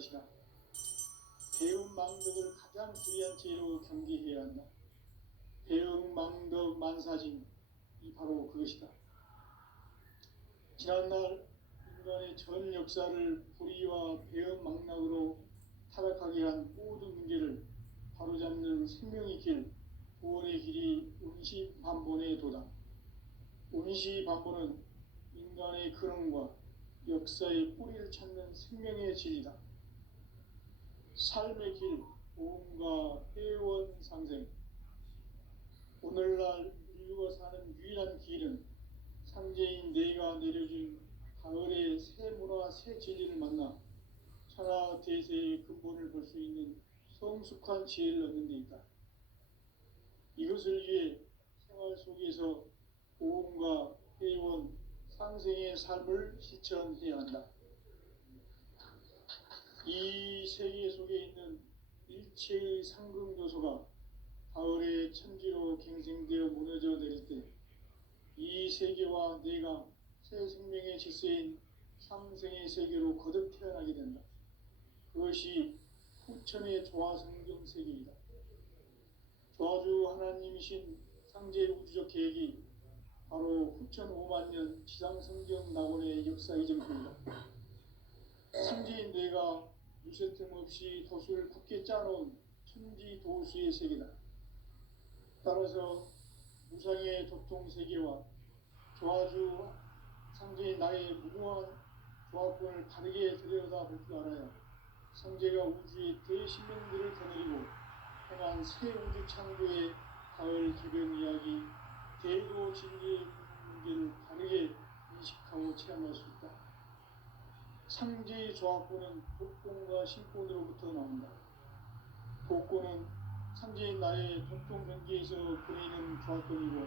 것이다. 배은망덕을 가장 불의한 죄로 경계해야 한다. 배은망덕 만사진, 이 바로 그것이다. 지난날 인간의 전 역사를 불의와 배은망락으로 타락하게 한 모든 문제를 바로잡는 생명의 길, 구원의 길이 운시반본의 도다. 운시반본은 인간의 근원과 역사의 뿌리를 찾는 생명의 질이다. 삶의 길, 보험과 회원 상생. 오늘날 인류가 사는 유일한 길은 상제인 내가 내려준 가을의 새 문화, 새 진리를 만나 천하 대세의 근본을 볼 수 있는 성숙한 지혜를 얻는 데 있다. 이것을 위해 생활 속에서 보험과 회원, 상생의 삶을 실천해야 한다. 이 세계 속에 있는 일체의 상극 요소가 가을의 천지로 갱생되어 무너져 내릴 때 이 세계와 내가 새 생명의 질서인 상생의 세계로 거듭 태어나게 된다. 그것이 후천의 조화성경 세계이다. 조화주 하나님이신 상제 우주적 계획이 바로 후천 5만년 지상성경 낙원의 역사 이정표이다. 상제인 내가 유세틈 없이 도수를 굳게 짜놓은 천지 도수의 세계다. 따라서 무상의 도통세계와 조화주 상제인 나의 무궁한 조화권을 바르게 들여다볼 줄 알아야 상제가 우주의 대신명들을 거느리고 행한 새 우주 창조의 가을 개변 이야기, 대도 진리의 문제를 바르게 인식하고 체험할 수 있다. 상제의 조화권은 독권과 신권으로부터 나온다. 독권은 상제인 나의 독통경계에서 보이는 조화권이고,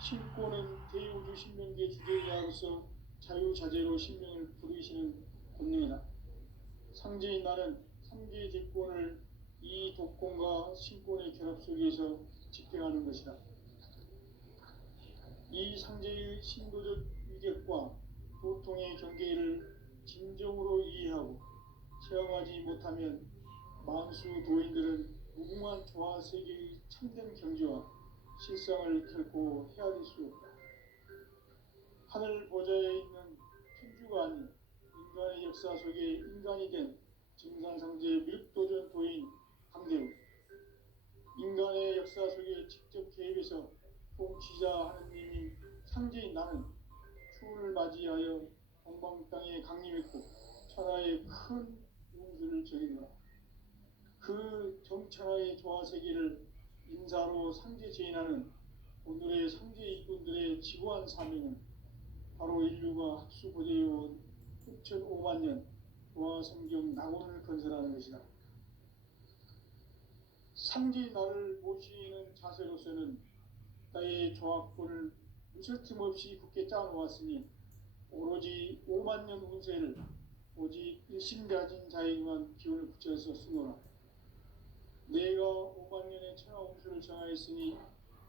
신권은 대우주 신명계 주제자로서 자유자재로 신명을 부르시는 권능이다. 상제인 나는 상제의 대권을 이 독권과 신권의 결합 속에서 집행하는 것이다. 이 상제의 신도적 위격과 도통의 경계를 진정으로 이해하고 체험하지 못하면 만수 도인들은 무궁한 조화 세계의 참된 경지와 실상을 결코 헤아릴 수 없다. 하늘 보좌에 있는 천주가 아닌 인간의 역사 속에 인간이 된 증산상제 밀도전 도인 강대우, 인간의 역사 속에 직접 개입해서 통치자 하느님인 상제인 나는 추운을 맞이하여 동방 땅에 강림했고 천하의 큰 운수를 적이노라. 그 정천하의 조화세계를 인사로 상제 제인하는 오늘의 상제 일꾼들의 지구한 사명은 바로 인류가 학수고대해온 6,500년 조화성경 낙원을 건설하는 것이다. 상제의 나를 모시는 자세로서는 나의 조화권을 무설틈 없이 굳게 짜놓았으니 오로지 5만년 운세를 오직 일심 가진 자에게만 기운을 붙여서 쓰노라. 내가 5만년의 천하 운수를 정하였으니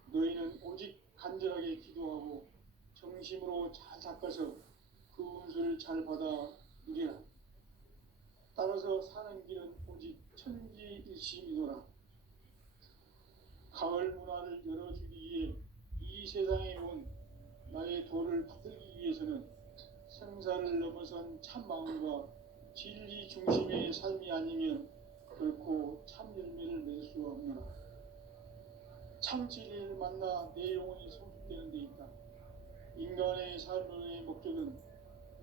너희는 오직 간절하게 기도하고 정심으로 잘 닦아서 그 운수를 잘 받아 누리라. 따라서 사는 길은 오직 천지일심이노라. 가을 문화를 열어주기 위해 이 세상에 온 나의 도를 받들기 위해서는 생사를 넘어선 참 마음과 진리 중심의 삶이 아니면 결코 참 열매를 맺을 수가 없노라. 참 진리를 만나 내 영혼이 성숙되는 데 있다. 인간의 삶의 목적은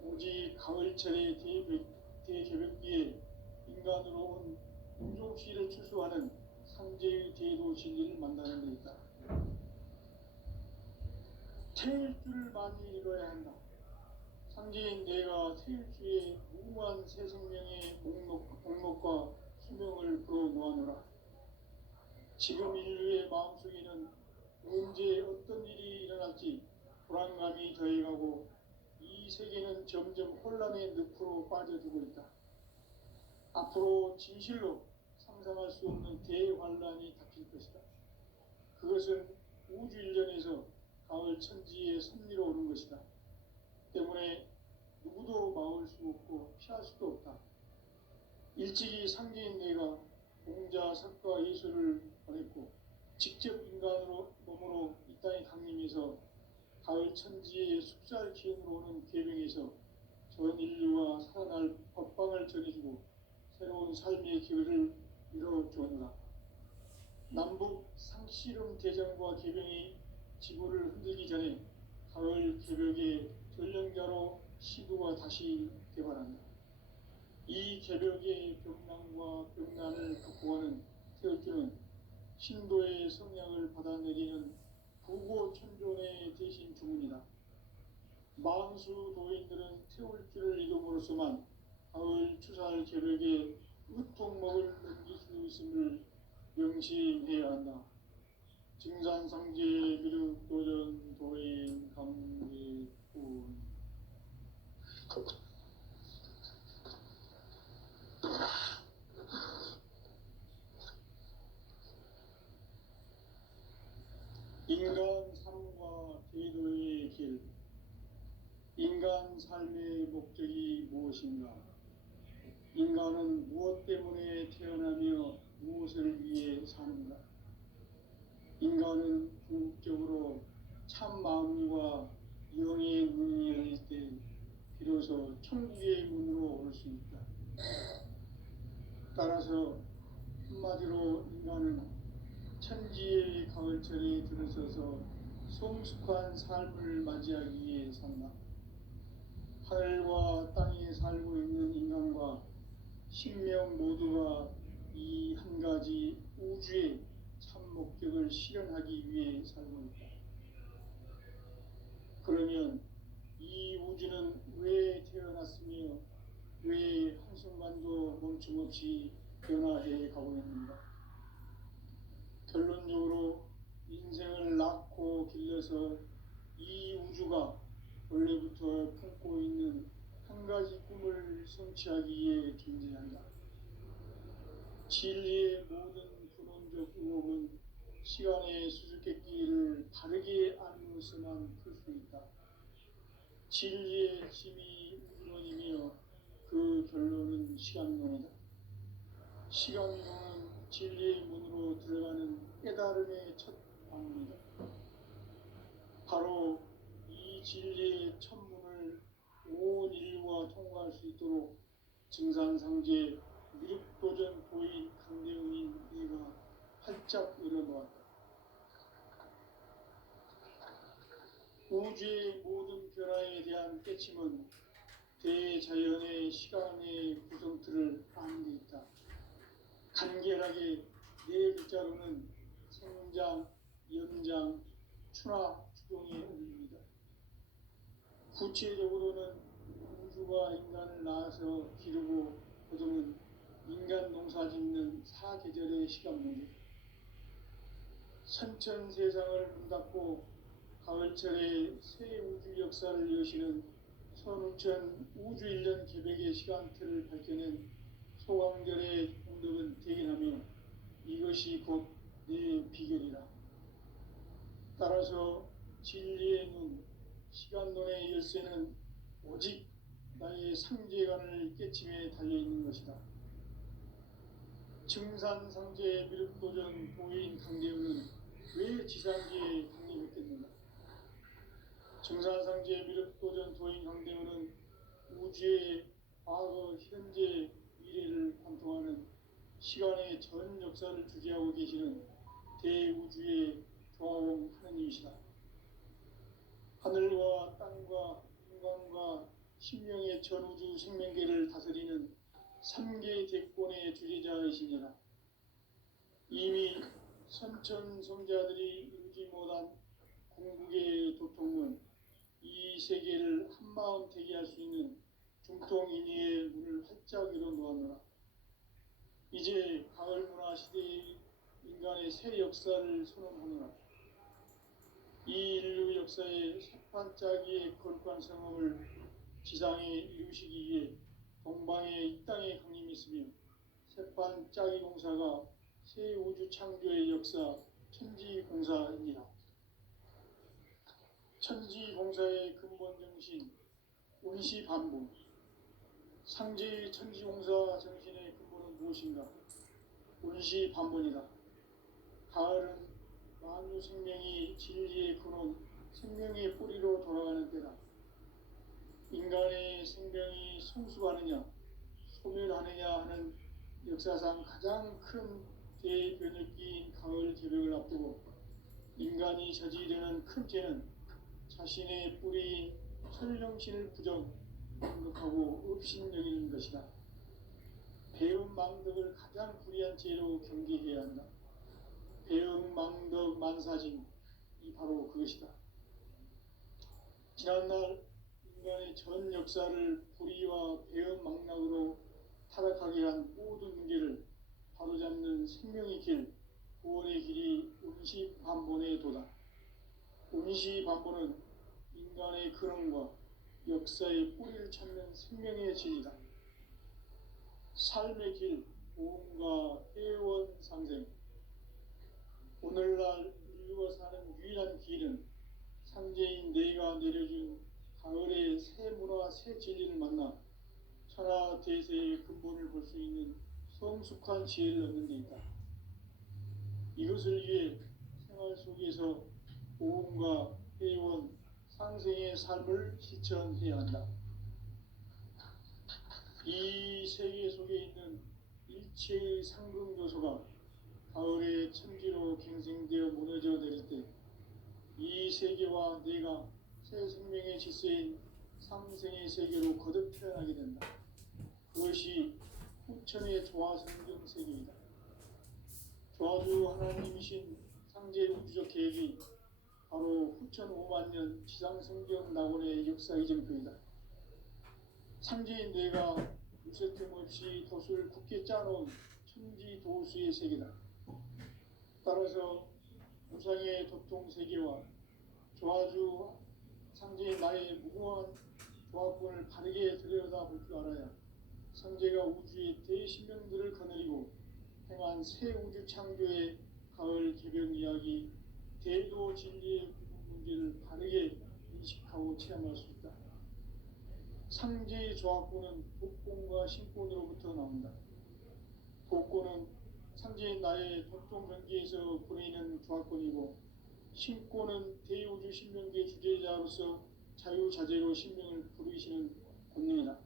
오직 가을철의 대개벽기에 인간으로 온 운종시를 출소하는 상제의 대도 진리를 만나는 데 있다. 태일주를 많이 읽어야 한다. 상제인 내가 태일주의 무궁한 새 생명의 목록과 수명을 불어 놓아노라. 지금 인류의 마음속에는 언제 어떤 일이 일어날지 불안감이 더해가고 이 세계는 점점 혼란의 늪으로 빠져들고 있다. 앞으로 진실로 상상할 수 없는 대환란이 닥칠 것이다. 그것은 우주 일련에서 가을 천지의 섭리로 오는 것이다. 때문에 누구도 막을 수 없고 피할 수도 없다. 일찍이 상제인 내가 공자, 석가, 예수를 보냈고 직접 인간으로 몸으로 이 땅에 강림해서 가을 천지의 숙살 기운으로 오는 계명에서 전 인류가 살아날 법방을 전해주고 새로운 삶의 기회를 이뤄주었노라. 남북 상씨름 대전과 계병이 지구를 흔들기 전에 가을 개벽의 전령자로 시부가 다시 개발한다. 이 개벽의 병난과 병난을 극복하는 태극기는 신도의 성량을 받아내리는 부고천존의 대신 주문이다. 만수 도인들은 태울길을 이름으로서만 가을 추살 개벽의 으통목을 넘길 수 있음을 명심해야 한다. 증산상제 미륵도전 도인 감리꾼. 인간 삶과 제도의 길. 인간 삶의 목적이 무엇인가? 인간은 무엇 때문에 태어나며 무엇을 위해 사는가? 인간은 궁극적으로 참 마음과 영의 눈이 열릴 때 비로소 천국의 문으로 올 수 있다. 따라서 한마디로 인간은 천지의 가을철에 들어서서 성숙한 삶을 맞이하기 위해 산다. 하늘과 땅에 살고 있는 인간과 신명 모두가 이 한 가지 우주의 참 목적을 실현하기 위해 살고 있다. 그러면 이 우주는 왜 태어났으며 왜 한순간도 멈춤없이 변화해 가고 있는가? 결론적으로 인생을 낳고 길러서 이 우주가 원래부터 품고 있는 한 가지 꿈을 성취하기 위해 존재한다. 진리의 모든 근원적 의혹은 시간의 수수께끼를 바르게 알므로서만 풀 수 있다. 진리의 힘이 우주론이며 그 결론은 시간론이다. 시간론은 진리의 문으로 들어가는 깨달음의 첫 방문이다. 바로 이 진리의 천문을 온 인류가 통과할 수 있도록 증산상제 미륵도전 도인 강대웅인 네가 활짝 열어놓았다. 우주의 모든 변화에 대한 깨침은 대자연의 시간의 구성틀을 아는 데 있다. 간결하게 네 글자로는 생장, 연장, 추나 추동의 의미입니다. 구체적으로는 우주가 인간을 낳아서 기르고 거두는 인간 농사 짓는 사계절의 시간문제, 선천세상을 문닫고 가을철에 새 우주 역사를 여시는 선우천 우주일년 개백의 시간틀을 밝혀낸 소강절의 공덕은 대견하며 이것이 곧 내 비결이라. 따라서 진리의 눈, 시간론의 열쇠는 오직 나의 상제관을 깨침에 달려있는 것이다. 증산상제 미륵도전 도인 강대웅은 왜 지상계에 강림했겠는가? 증산상제 미륵도전 도인 강대웅은 우주의 과거, 현재, 미래를 관통하는 시간의 전 역사를 주재하고 계시는 대우주의 조화공 하느님이시다. 하늘과 땅과 인간과 신명의 전우주 생명계를 다스리는 삼계 대권의 주재자이시니라. 이미 선천성자들이 이루지 못한 궁극의 도통문, 이 세계를 한마음 되게 할 수 있는 중통인의의 문을 활짝 열어놓았노라. 이제 가을 문화 시대의 인간의 새 역사를 선언하노라. 이 인류 역사의 새판짜기의 거룩한 성업을 지상에 이루시기 위해 동방의 이 땅에 강림했으며 새판짜기 공사가 새 우주 창조의 역사 천지공사입니다. 천지공사의 근본 정신 운시반복, 상제의 천지공사 정신의 근본 무엇인가? 운시반본이다. 가을은 만유 생명이 진리의 근원, 생명의 뿌리로 돌아가는 때다. 인간의 생명이 성숙하느냐, 소멸하느냐 하는 역사상 가장 큰 대변혁기인 가을 개벽을 앞두고 인간이 저지르는 큰 죄는 자신의 뿌리인 설령신을 공격하고 업신여기는 것이다. 배은망덕을 가장 불의한 죄로 경계해야 한다. 배은망덕 만사진이 바로 그것이다. 지난날 인간의 전 역사를 불의와 배은망락으로 타락하게 한 모든 문제를 바로잡는 생명의 길, 구원의 길이 운시반본의 도다. 운시반본은 인간의 근원과 역사의 뿌리를 찾는 생명의 진리다. 삶의 길, 보험과 회원상생. 오늘날 인류가 사는 유일한 길은 상제인 내가 내려준 가을의 새 문화, 새 진리를 만나 천하 대세의 근본을 볼 수 있는 성숙한 지혜를 얻는 데 있다. 이것을 위해 생활 속에서 보험과 회원, 상생의 삶을 실천해야 한다. 이 세계 속에 있는 일체의 상승 요소가 가을의 천지로 갱생되어 무너져 내릴 때 이 세계와 내가 새 생명의 질서인 상생의 세계로 거듭 태어나게 된다. 그것이 후천의 조화성경 세계이다. 조화주 하나님이신 상제 우주적 계획이 바로 후천 5만년 지상성경 낙원의 역사 이정표이다. 상제인 내가 무쇠틈 없이 돛을 굳게 짜놓은 천지도수의 세계다. 따라서 무상의 도통세계와 조화주 상제인 나의 무궁한 조화권을 바르게 들여다볼 줄 알아야 상제가 우주의 대신명들을 거느리고 행한 새 우주 창조의 가을 개벽 이야기, 대도 진리의 문제를 바르게 인식하고 체험할 수 있다. 상제의 조화권은 복권과 신권으로부터 나온다. 복권은 상제인 나의 도통 경계에서 보내는 조화권이고, 신권은 대우주 신명계의 주제자로서 자유자재로 신명을 부르시는 권능이다.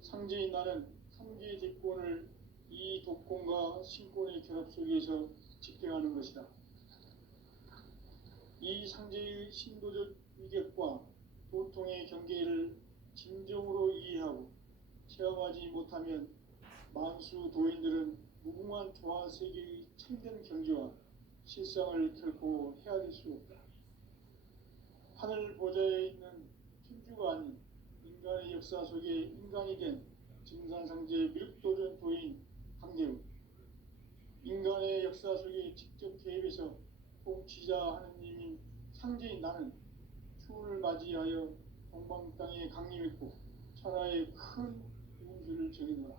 상제인 나는 상제의 대권을 이 독권과 신권의 결합 속에서 집행하는 것이다. 이 상제의 신도적 위격과 도통의 경계를 진정으로 이해하고 체험하지 못하면 만수 도인들은 무궁한 조화 세계의 참된 경지와 실상을 결코 헤아릴 수 없다. 하늘 보좌에 있는 천주가 아닌 인간의 역사 속에 인간이 된 증산상제 미륵도전 도인 강대우, 인간의 역사 속에 직접 개입해서 통치자 하느님인 상제인 나는 추운을 맞이하여 동방 땅에 강림했고 천하의 큰 우주를 정의노라.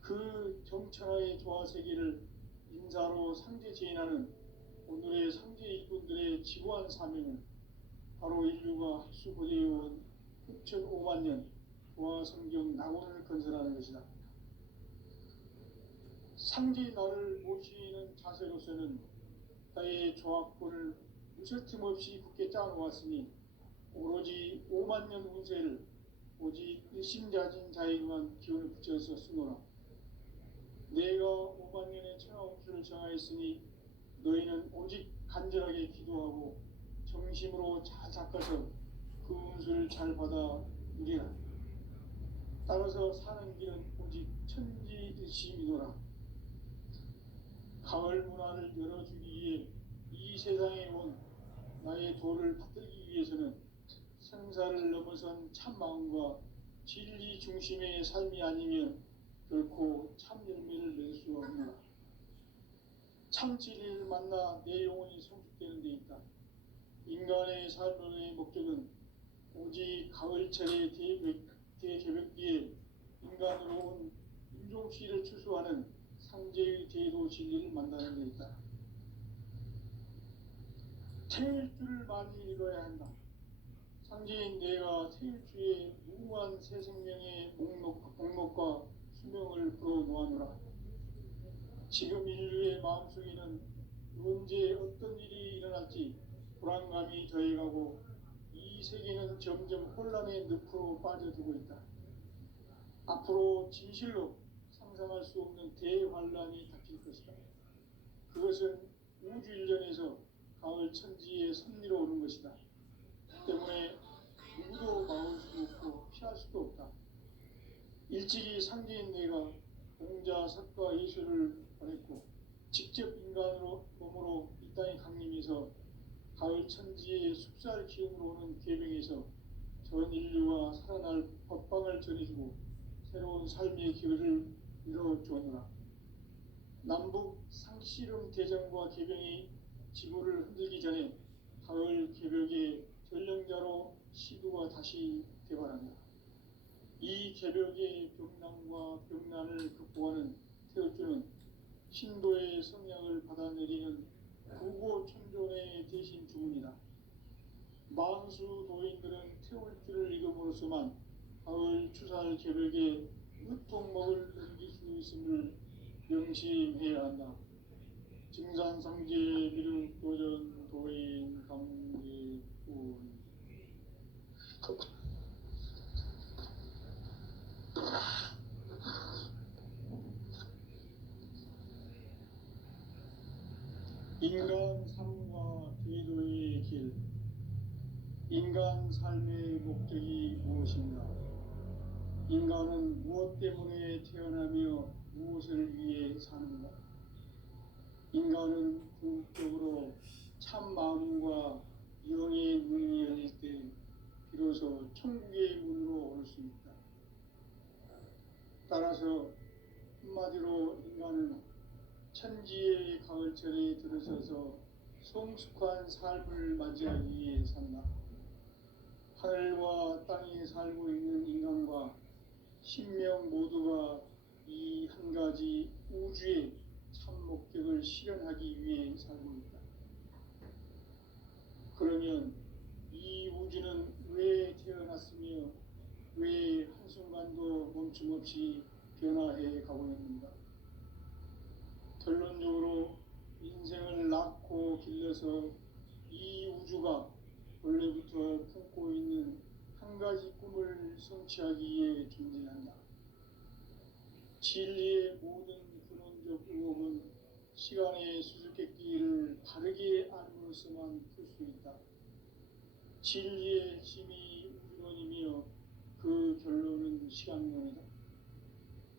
그 정천하의 조화 세계를 인사로 상제 제인하는 오늘의 상제 일꾼들의 지구한 사명은 바로 인류가 학수고대해온 후천 5만년 조화 성경 낙원을 건설하는 것이다. 상제의 나를 모시는 자세로서는 나의 조화권을 무쇠 틈 없이 굳게 짜놓았으니 오로지 5만년 운세를 오직 일심자진 자에게만 기운을 붙여서 쓰노라. 내가 5만년의 천하 운수를 정하였으니 너희는 오직 간절하게 기도하고 정심으로 잘 닦아서 그 운수를 잘 받아 누리라. 따라서 사는 길은 오직 천지일심이노라. 가을 문화를 열어주기 위해 이 세상에 온 나의 도를 받들기 위해서는 생사를 넘어선 참 마음과 진리 중심의 삶이 아니면 결코 참 열매를 낼 수 없노라. 참 진리를 만나 내 영혼이 성숙되는 데 있다. 인간의 삶의 목적은 오직 가을철의 대개벽기에 인간으로 온 인종시를 추수하는 상제의 대도 진리를 만나는 데 있다. 태일주를 많이 읽어야 한다. 상제인 내가 태일주의 무궁한 새 생명의 목록과 수명을 풀어 놓아노라. 지금 인류의 마음속에는 언제 어떤 일이 일어날지 불안감이 더해가고 이 세계는 점점 혼란의 늪으로 빠져들고 있다. 앞으로 진실로 상상할 수 없는 대환란이 닥칠 것이다. 그것은 우주 일련에서 가을 천지의 섭리로 오는 것이다. 때문에 누구도 막을 수 없고 피할 수도 없다. 일찍이 상제인 내가 공자, 석가, 예수를 보냈고 직접 인간으로 몸으로 이 땅에 강림해서 가을 천지의 숲살 기운으로 오는 계명에서 전 인류와 살아날 법방을 전해주고 새로운 삶의 기회를 이뤄주었노라. 남북 상씨름 대전과 계병이 지구를 흔들기 전에 가을 개벽의 전령자로 시두가 다시 되발한다. 이 개벽의 병난과 병난을 극복하는 태어주는 신도의 성량을 받아내리는 구고천존의 대신 주문이다. 만수 도인들은 태울주를 읽음으로써만 가을 추살 개벽의 으통목을 넘길 수 있음을 명심해야 한다. 증산상제 미륵 도전 도인 강제군 인간 삶과 제도의 길. 인간 삶의 목적이 무엇인가? 인간은 무엇 때문에 태어나며 무엇을 위해 사는가? 인간은 궁극적으로 참 마음과 영의 문이 열릴 때 비로소 천국의 문으로 올 수 있다. 따라서 한마디로 인간은 천지의 가을철에 들어서서 성숙한 삶을 맞이하기 위해 산다. 하늘과 땅에 살고 있는 인간과 신명 모두가 이 한 가지 우주의 참 목적을 실현하기 위해 살고 있다. 그러면 이 우주는 왜 태어났으며 왜 한순간도 멈춤없이 변화해 가고 있는가? 결론적으로 인생을 낳고 길러서 이 우주가 원래부터 품고 있는 한 가지 꿈을 성취하기 위해 존재한다. 진리의 모든 근원적 의혹은 시간의 수수께끼를 바르게 알므로써만 풀 수 있다. 진리의 핵심이 우주론이며 그 결론은 시간론이다.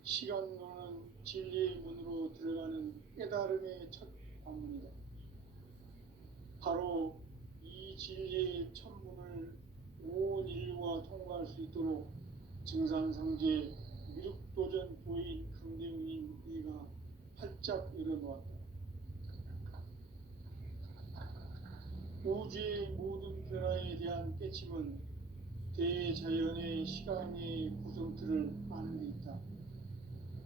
시간론은 진리의 문으로 들어가는 깨달음의 첫 관문이다. 바로 이 진리의 천문을 온 인류가 통과할 수 있도록 증산상제 미륵도전 도인 강대웅인 이가 활짝 열어놓았다. 우주의 모든 변화에 대한 깨침은 대자연의 시간의 구성틀을 아는 데 있다.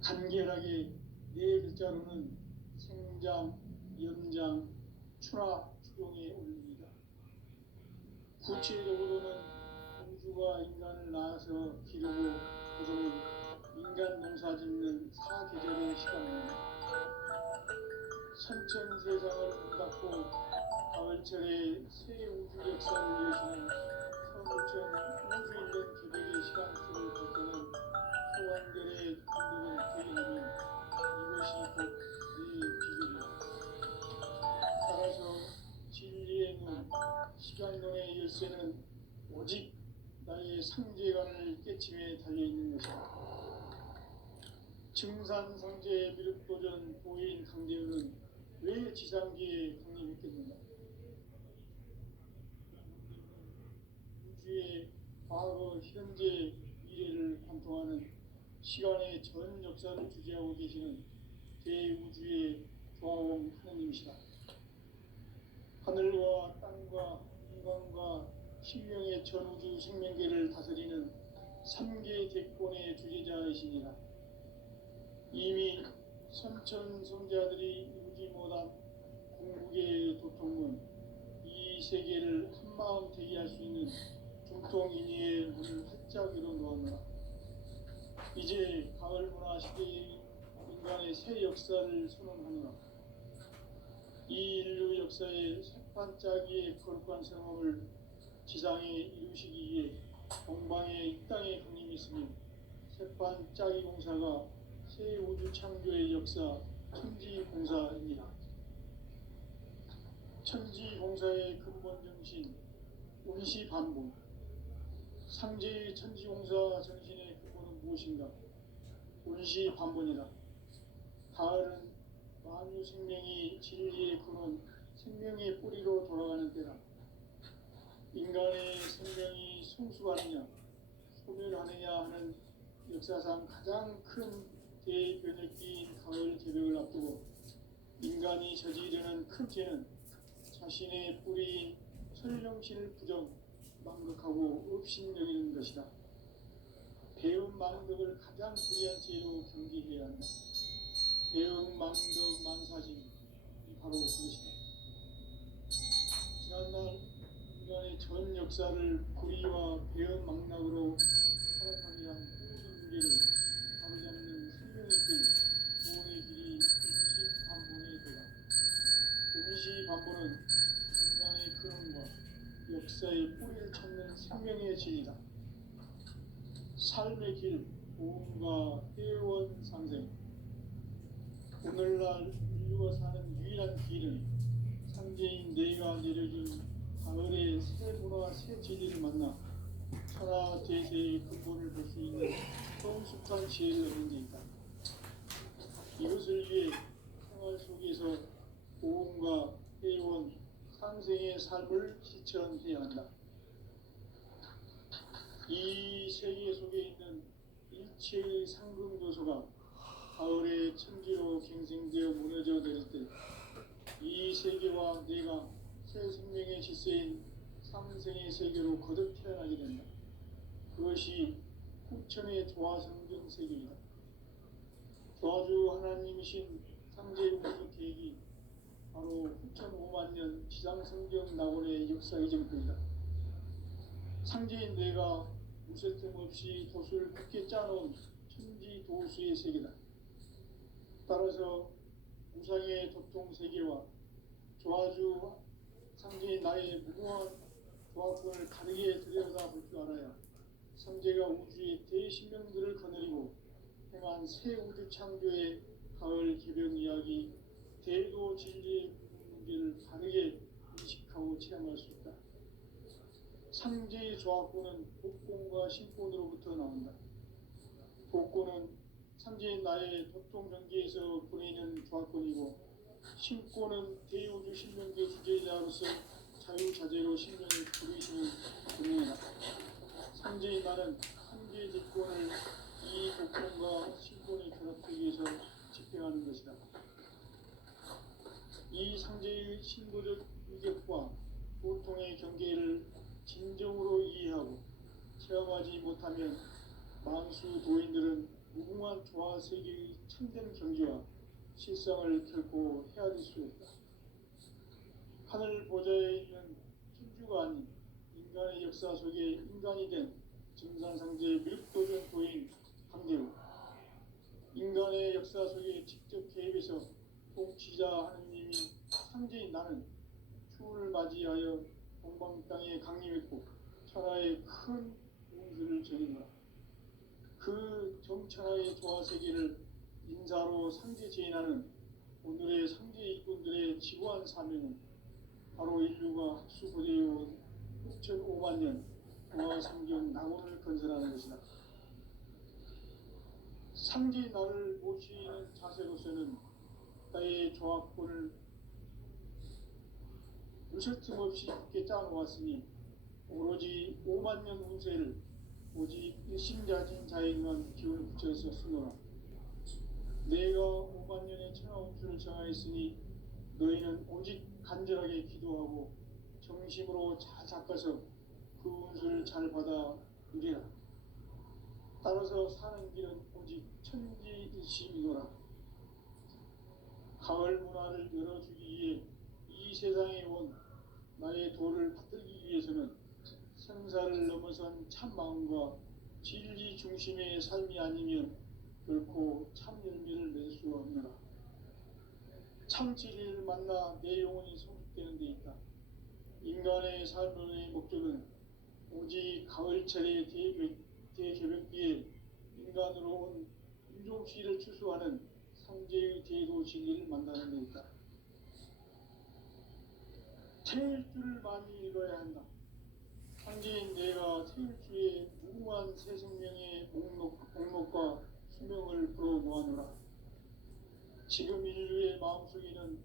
간결하게 네 글자로는 생장, 연장, 추나 추동에 올립니다. 구체적으로는 우주가 인간을 낳아서 기르고 조성은 인간 농사 짓는 사계절의 시간입니다. 선천 세상을 붙잡고 가을철에 새 우주 역사를 여시는 서울천 우주 일년 기백의 시간수를 볼 때는 소환결의 감독은 되이르면 이것이 곧 내 비극이다. 따라서 진리의 문, 시간론의 열쇠는 오직 나의 상제관을 깨침에 달려있는 것이다. 증산상제 미륵도전 도인 강제훈은 왜 지상기에 강림했겠는가? 우주의 과거, 현재, 미래를 관통하는 시간의 전 역사를 주재하고 계시는 대우주의 조화원 하느님이시다. 하늘과 땅과 인간과 신명의 전우주 생명계를 다스리는 3계 대권의 주제자이시니라. 이미 선천성자들이 이루지 못한 궁극의 도통문, 이 세계를 한마음 되게 할 수 있는 중통인의의 문을 활짝 열어놓았노라. 이제 가을 문화 시대의 인간의 새 역사를 선언하노라. 이 인류 역사의 새반짝이의 거룩한 성험을 지상에 이루시기 위해 동방에 이 땅에 강림했으며 새반짝이 공사가 새 우주 창조의 역사 천지공사입니다. 천지공사의 근본 정신 운시반본. 상제의 천지공사 정신의 근본은 무엇인가? 운시반본이다. 가을은 만유 생명이 진리의 근원, 생명의 뿌리로 돌아가는 때다. 인간의 생명이 성숙하느냐, 소멸하느냐 하는 역사상 가장 큰 대변혁기인 가을 개벽을 앞두고 인간이 저지르는 큰 죄는 자신의 뿌리인 설령신을 부정, 망극하고 업신여기는 것이다. 배움 망덕을 가장 불의한 죄로 경계해야 한다. 배움 망덕 만사진이 바로 그것이다. 지난날 인간의 전 역사를 불의와 배움 망락으로 타락하게 한 모든 문제를 바로잡는 생명의 길, 구원의 길이 운시반본의 도다. 운시반본은 인간의 근원과 역사의 뿌리를 찾는 생명의 진이다. 삶의 길, 보험과 회원 상생. 오늘날 인류가 사는 유일한 길은 상제인 내가 내려준 가을의 새 문화, 새 진리를 만나 천하 대세의 근본을 볼 수 있는 성숙한 지혜를 얻는 데 있다. 이것을 위해 생활 속에서 보험과 회원, 상생의 삶을 실천해야 한다. 이 세계 속에 있는 일체의 상금 요소가 가을의 천지로 갱생되어 무너져 내릴 때 이 세계와 내가 새 생명의 질서인 상생의 세계로 거듭 태어나게 된다. 그것이 후천의 조화성경 세계이다. 조화주 하나님이신 상제공수 계획이 바로 후천 5만 년 지상성경 낙원의 역사 이전뿐이다. 상제인 내가 무쇠 틈 없이 도수를 굳게 짜놓은 천지 도수의 세계다. 따라서 우상의 도통 세계와 조화주 상제인 나의 무궁한 조화권을 다르게 들여다볼 줄 알아야 상제가 우주의 대신명들을 거느리고 행한 새 우주 창조의 가을 개변 이야기, 대도 진리의 문제를 다르게 인식하고 체험할 수 있다. 상제의 조화권은 복권과 신권으로부터 나온다. 복권은 상제인 나의 도통 경계에서 보내는 조화권이고, 신권은 대우주 신명계 주제자로서 자유자재로 신명을 부르시는 권능이다. 상제인 나는 상제의 대권을 이 복권과 신권을 결합하기 위해서 집행하는 것이다. 이 상제의 신고적 위격과 보통의 경계를 진정으로 이해하고 체험하지 못하면 만수 도인들은 무궁한 조화 세계의 참된 경지와 실상을 결코 헤아릴 수 없다. 하늘 보좌에 있는 천주가 아닌 인간의 역사 속에 인간이 된 증산상제 밀도전 도인 강대우, 인간의 역사 속에 직접 개입해서 통치자 하느님이 상제인 나는 추운을 맞이하여 동방 땅에 강림했고 천하의 큰 운수를 전이노라. 그 정천하의 조화세계를 인사로 상제 제인하는 오늘의 상제 일꾼들의 지구한 사명은 바로 인류가 학수고대해온 6,500만 년 동화성경 낙원을 건설하는 것이다. 상제의 나를 모시는 자세로서는 나의 조합권을 무쇠 틈 없이 굳게 짜놓았으니 오로지 5만 년 운세를 오직 일심자진 자에게만 기운을 붙여서 쓰노라. 내가 5만 년의 천하 운수를 정하였으니 너희는 오직 간절하게 기도하고 정심으로 잘 닦아서 그 운수를 잘 받아 누리라. 따라서 사는 길은 오직 천지일심이노라. 가을 문화를 열어주기 위해 이 세상에 온 나의 도를 받들기 위해서는 생사를 넘어선 참 마음과 진리 중심의 삶이 아니면 결코 참 열매를 맺을 수가 참 진리를 만나 내 영혼이 성숙되는 데 있다. 인간의 삶의 목적은 오직 가을철의 대개벽기에 인간으로 온 인종시를 추수하는 상제의 제도 진리를 만나는 데 있다. 태일주를 많이 읽어야 한다. 상제인 내가 태일주의 무궁한 새 생명의 목록과 수명을 풀어 모아노라. 지금 인류의 마음속에는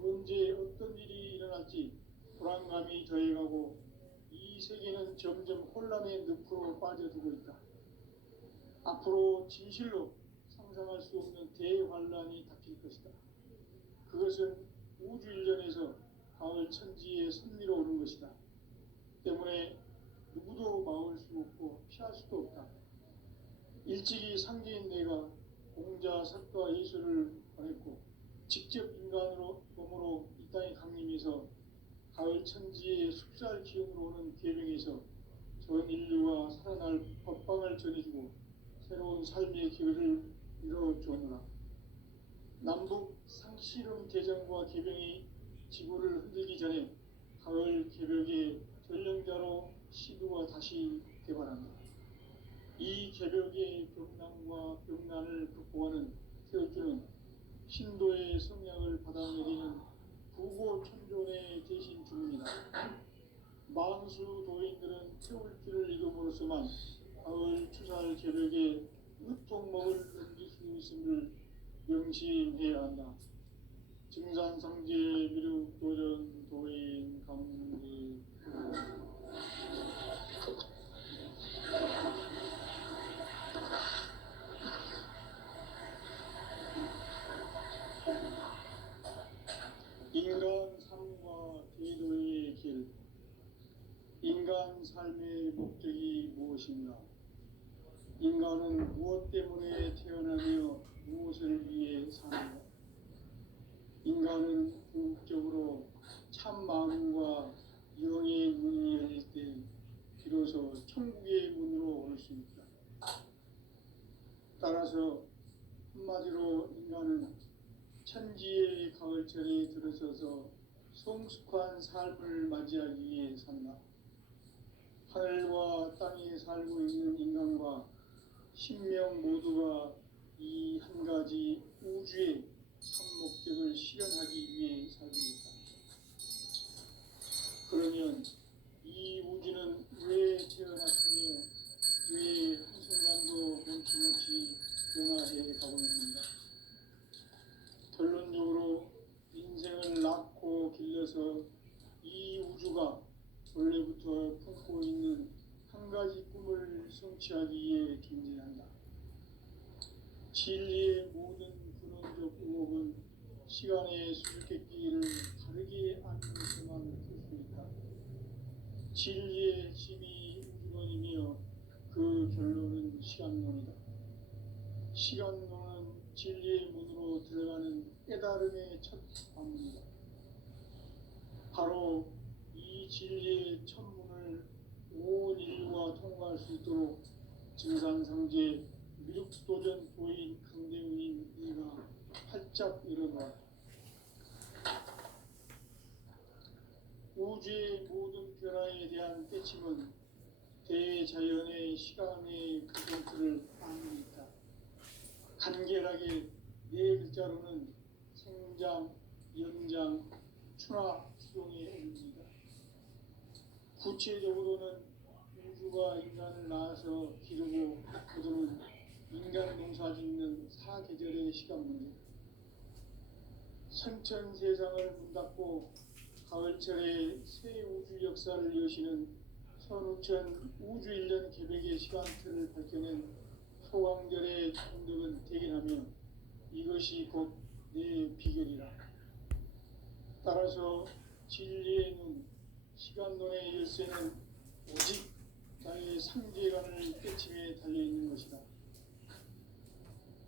언제 어떤 일이 일어날지 불안감이 더해가고 이 세계는 점점 혼란의 늪으로 빠져들고 있다. 앞으로 진실로 상상할 수 없는 대환란이 닥칠 것이다. 그것은 우주 일련에서 가을 천지의 섭리로 오는 것이다. 때문에 누구도 막을 수 없고 피할 수도 없다. 일찍이 상제인 내가 공자, 석가, 예수를 보냈고 직접 인간으로 몸으로 이 땅에 강림해서 가을 천지의 숲살 기운으로 오는 계명에서 전 인류가 살아날 법방을 전해주고 새로운 삶의 기회를 이뤄주노라. 남북 상실험 대전과 개병이 지구를 흔들기 전에 가을 개벽의 전령자로 시도가 다시 개발한다. 이 개벽의 병난과 병난을 극복하는 태어주는 신도의 성량을 받아내리는 부고천존의 대신 중입니다. 만수 도인들은 태울주를 읽음으로써만 가을 추살 개벽의 으통목을 넘길 수 있음을 명심해야 한다. 증산상제 미륵도전 도인 강리 인간 삶과 제도의 길. 인간 삶의 목적이 무엇인가? 인간은 무엇 때문에 태어나며 무엇을 위해 사는가? 인간은 궁극적으로 참 마음과 영의 문이 열릴 때 비로소 천국의 문으로 올 수 있다. 따라서 한마디로 인간은 천지의 가을철에 들어서서 성숙한 삶을 맞이하기 위해 산다. 하늘과 땅에 살고 있는 인간과 신명 모두가 이 한 가지 우주의 참 목적을 실현하기 위해 살고 있다. 그러면 이 우주는 왜 태어났으며 왜 한순간도 멈춤없이 변화해 가고 있는가? 결론적으로 인생을 낳고 길러서 이 우주가 원래부터 품고 있는 한 가지 꿈을 성취하기 위해 존재한다. 진리의 모든 근원적 의혹은 시간의 수수께끼를 다르게 앉으면서만 풀 수 있다. 진리의 힘이 우주론이며 그 결론은 시간론이다. 시간론은 진리의 문으로 들어가는 깨달음의 첫 관문이다. 바로 이 진리의 첫 문을 온 인류가 통과할 수 있도록 증산상제 미륵도전 도인 강대웅인 이가 활짝 일어나 우주의 모든 변화에 대한 깨침은 대자연의 시간의 구성틀을 아는 있다. 간결하게 네 글자로는 생장, 연장, 추나 추동의 의미이다. 구체적으로는 우주가 인간을 낳아서 기르고 거두는 인간 농사 짓는 사계절의 시간 문제. 선천 세상을 문 닫고 가을철에 새 우주 역사를 여시는 선우천 우주 일년 개벽의 시간틀을 밝혀낸 소강절의 총덕은 대견하며 이것이 곧 내 비결이라. 따라서 진리의 눈, 시간론의 열쇠는 오직 나의 상제관을 깨침에 달려있는 것이다.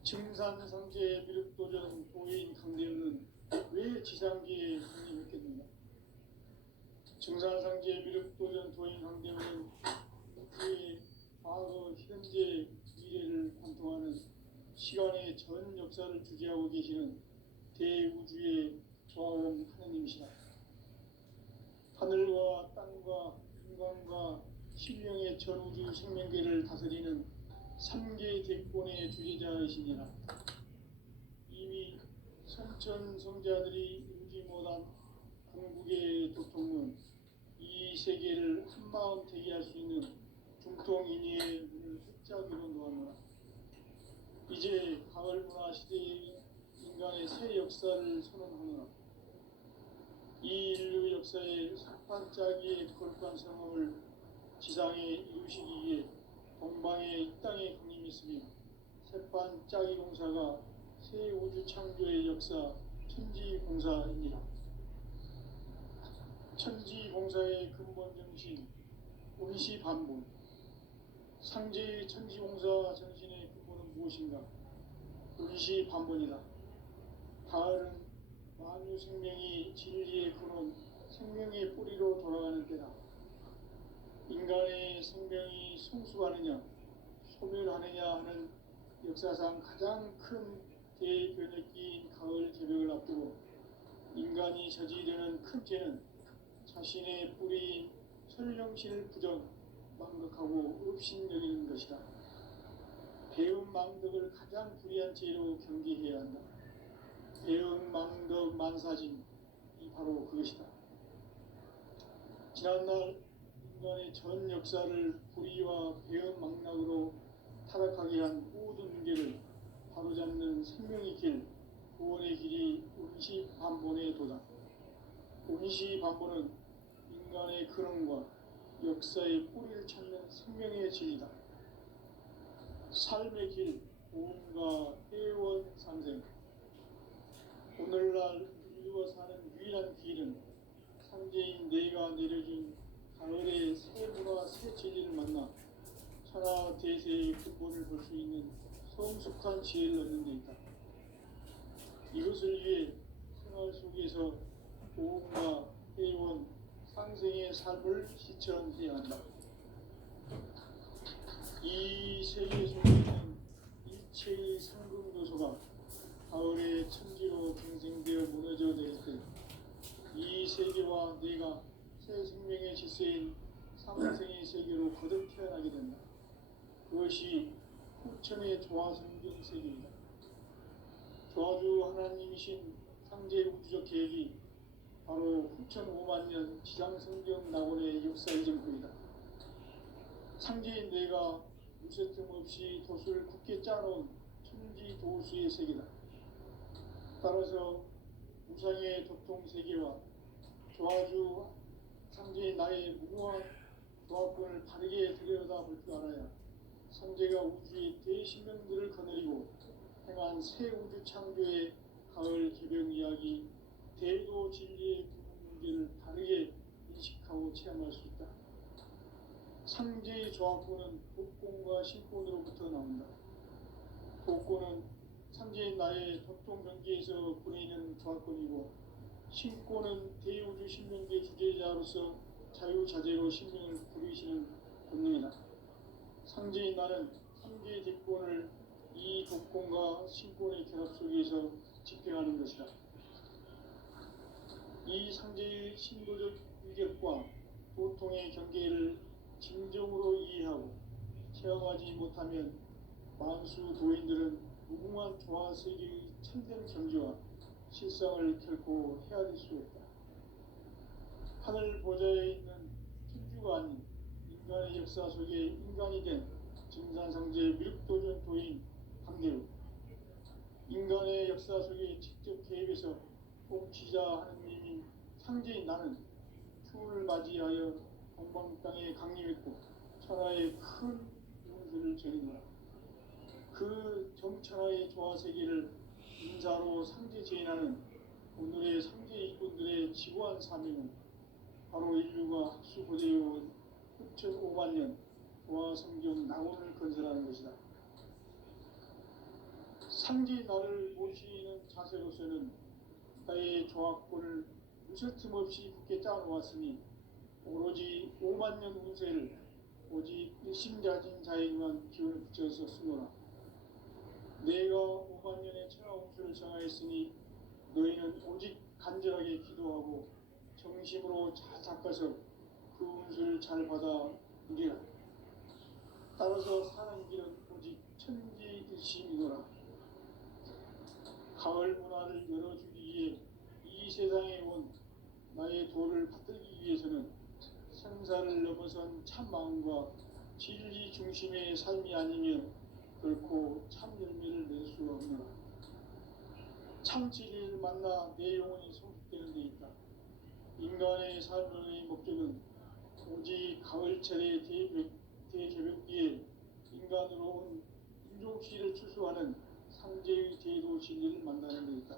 증산상제 미륵도전 도인 강대우는 왜 지상계에 강림했겠는가? 증산상제 미륵도전 도인 강대우는 우주의 과거, 현재, 미래를 관통하는 시간의 전 역사를 주재하고 계시는 대우주의 조화원 하느님이시라. 하늘과 땅과 인간과 신령의 전우주 생명계를 다스리는 삼계 대권의 주제자이시니라. 이미 선천성자들이 이루지 못한 궁극의 도통은 이 세계를 한마음 되게 할 수 있는 중통인의의 문을 활짝 열어놓았노라. 이제 가을 문화 시대의 인간의 새 역사를 선언하노라. 이 인류 역사의 산반짜기의 거룩한 성함을 지상에 이루시기 위해 동방의 이 땅에 강림했으며 새반짜기 공사가 새 우주 창조의 역사 천지공사이니라. 천지공사의 근본 정신 운시반본. 상제의 천지공사 정신의 근본은 무엇인가? 운시반본이다. 가을은 만유 생명이 진리의 근원 생명의 뿌리로 돌아가는 때다. 인간의 생명이 성숙하느냐 소멸하느냐 하는 역사상 가장 큰 대변혁기인 가을 개벽을 앞두고 인간이 저지르는 큰 죄는 자신의 뿌리인 설령신을 부정 망각하고 업신여기는 것이다. 배은 망덕을 가장 불의한 죄로 경계해야 한다. 배은 망덕 만사진이 바로 그것이다. 지난날 인간의 전 역사를 불의와 배은 망락으로 타락하게 한 모든 문제를 바로잡는 생명의 길, 구원의 길이 운시반본의 도다. 운시반본은 인간의 근원과 역사의 뿌리를 찾는 생명의 진리다. 삶의 길, 보험과 회원 상생. 오늘날 인류가 사는 유일한 길은 상제인 내가 내려준 가을의 새 문화 새 진리를 만나 천하 대세의 근본을 볼 수 있는 성숙한 지혜를 얻는 데 있다. 이것을 위해 생활 속에서 보험과 회원 상생의 삶을 실천해야 한다. 이 세계 속에 있는 일체의 상급 요소가 가을의 천지로 갱생되어 무너져 내릴 때 이 세계와 내가 새 생명의 질서인 상생의 세계로 거듭 태어나게 된다. 그것이 후천의 조화성경 세계이다. 조화주 하나님이신 상제 우주적 계획이 바로 후천 5만 년 지상성경 낙원의 역사의 전부이다. 상제인 내가 무쇠틈 없이 도수를 굳게 짜놓은 천지 도수의 세계다. 따라서 무상의 도통 세계와 조화주 상제인 나의 무궁한 조합권을 바르게 들여다볼 줄 알아야 상제가 우주의 대신명들을 거느리고 행한 새 우주 창조의 가을 개벽 이야기 대도 진리의 문제를 다르게 인식하고 체험할 수 있다. 상제의 조합권은 독권과 신권으로부터 나온다. 독권은 상제인 나의 도통 경계에서 보내는 조합권이고 신권은 대우주 신명계 주제자로서 자유자재로 신명을 부리시는 본능이다. 상제인 나는 상제의 대권을 이 독권과 신권의 결합 속에서 집행하는 것이다. 이 상제의 신도적 위격과 도통의 경계를 진정으로 이해하고 체험하지 못하면 만수 도인들은 무궁한 조화세계의 참된 경지와 실상을 결코 헤아릴 수 없다. 하늘 보좌에 있는 천주가 아닌 인간의 역사 속에 인간이 된 증산상제 미륵도전 도인 강대우, 인간의 역사 속에 직접 개입해서 통치자 하느님인 상제인 나는 추운을 맞이하여 동방 땅에 강림했고 천하의 큰 운수를 전했노라. 그 정천하의 조화세계를 인사로 상제 제인하는 오늘의 상제 일꾼들의 지고한 사명은 바로 인류가 학수고대해온 후천 5만 년 조화성경 낙원을 건설하는 것이다. 상제 나를 모시는 자세로서는 나의 조합권을 무쇠틈 없이 굳게 짜놓았으니 오로지 5만 년 운세를 오직 일심자진 자에게만 기운을 붙여서 쓰노라. 내가 5만 년의 천하 운수를 정하였으니 너희는 오직 간절하게 기도하고 정심으로 잘 닦아서 그 운수를 잘 받아 누리라. 따라서 사는 길은 오직 천지일심이노라. 가을 문화를 열어주기 위해 이 세상에 온 나의 도를 받들기 위해서는 생사를 넘어선 참 마음과 진리 중심의 삶이 아니면 결코 참 열매를 낼 수 없노라. 참 진리를 만나 내 영혼이 성숙되는 데 있다. 인간의 삶의 목적은 오직 가을철의 대개벽기에 인간으로 온 인종시를 추수하는 상제의 대도 진리를 만나는 데 있다.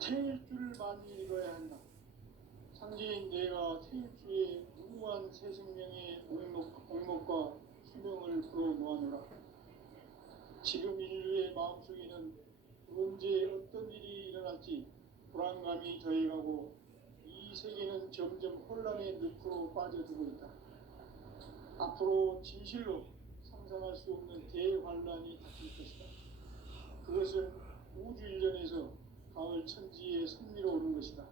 태일주를 많이 읽어야 한다. 상제인 내가 태일주에 무궁한 새 생명의 옥목과 수명을 불어모아노라. 지금 인류의 마음속에는 언제 어떤 일이 일어날지 불안감이 더해가고 이 세계는 점점 혼란의 늪으로 빠져들고 있다. 앞으로 진실로 상상할 수 없는 대환란이 닥칠 것이다. 그것은 우주 일련에서 가을 천지에 선미로 오는 것이다.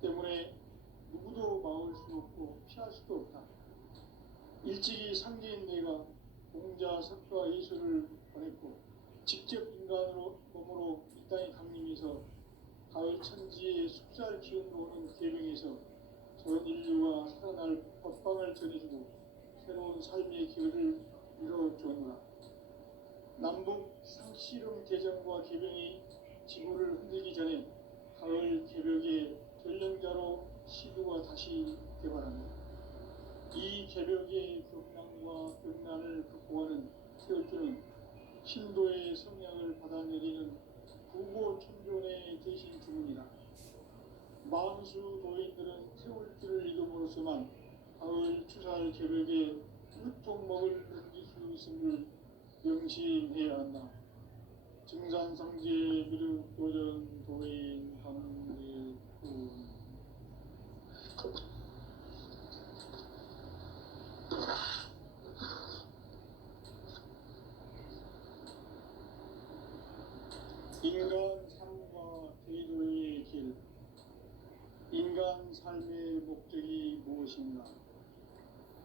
때문에 누구도 막을 수 없고 피할 수도 없다. 일찍이 상제인 내가 공자, 석가, 예수를 보냈고 직접 인간으로 몸으로 이 땅에 강림해서 가을 천지의 숲살 기운으로 오는 계명에서 전 인류가 살아날 법방을 전해주고 새로운 삶의 길을 이뤄주었노라. 남북 상씨름 대전과 개병이 지구를 흔들기 전에 가을 개벽의 전령자로 시두가 다시 개발한다. 이 개벽의 경랑과 병난을 극복하는 태울주는 신도의 성량을 받아내리는 부고천존의 대신 주문이다. 만수 도인들은 태울주를 이름으로서만 가을 추살 개벽에 으통먹을 넘길 수 있음을 명심해야 한다. 증산상제 미륵도전 도인 강대군 인간 삶과 대도의 길. 인간 삶의 목적이 무엇인가?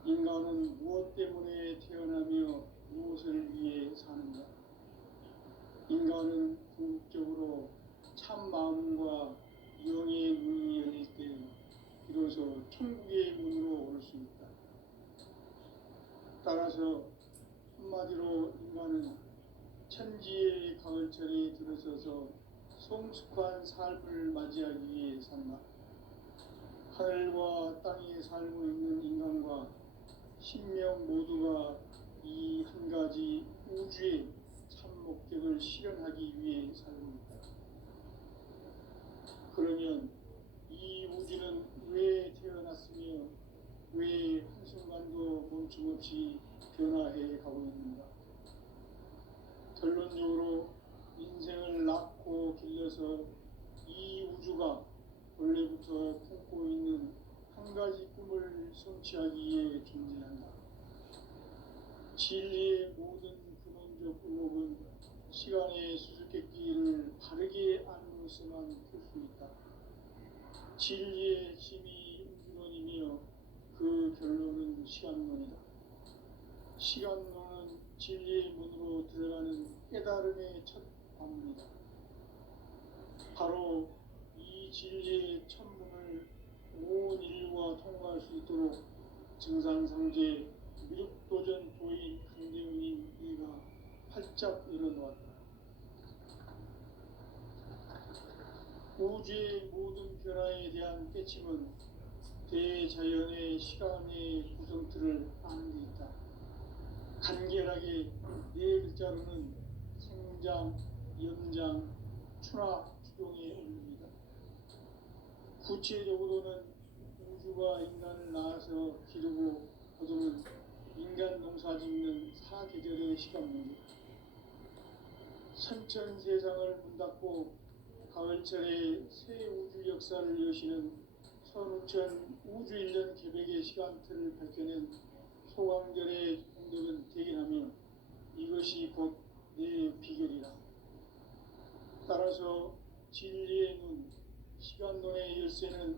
인간은 무엇 때문에 태어나며 무엇을 위해 사는가? 인간은 궁극적으로 참 마음과 영의 문이 열릴 때 비로소 천국의 문으로 올 수 있다. 따라서 한마디로 인간은 천지의 가을철에 들어서서 성숙한 삶을 맞이하기 위해 산다. 하늘과 땅에 살고 있는 인간과 신명 모두가 이 한 가지 우주의 참 목적을 실현하기 위해 살고 있다. 그러면 이 우주는 왜 태어났으며 왜 한순간도 멈춤없이 변화해 가고 있는가? 결론적으로 인생을 낳고 길러서 이 우주가 원래부터 품고 있는 한 가지 꿈을 성취하기 위해 존재한다. 진리의 모든 근원적 의목은 시간의 수수께끼를 바르게 안으로서만 풀 수 있다. 진리의 핵심이 우주론이며 그 결론은 시간론이다. 시간론은 진리의 문으로 들어가는 깨달음의 첫 관문이다. 바로 이 진리의 천문을 온 인류가 통과할 수 있도록 증산상제 미륵도전 도인 강대훈인 이가 활짝 열어놓았다. 우주의 모든 변화에 대한 깨침은 대자연의 시간의 구성틀을 아는 데 있다. 간결하게 네 글자로는 생장, 연장, 추나 추동의 원리입니다. 구체적으로는 우주가 인간을 낳아서 기르고 거두는 인간 농사 짓는 사계절의 시간 문제. 선천 세상을 문 닫고 가을철에 새 우주 역사를 여시는 선우천 우주 1년 개벽의 시간틀을 밝혀낸 소강절의 공덕은 대견하며 이것이 곧 내 비결이라. 따라서 진리의 눈, 시간론의 열쇠는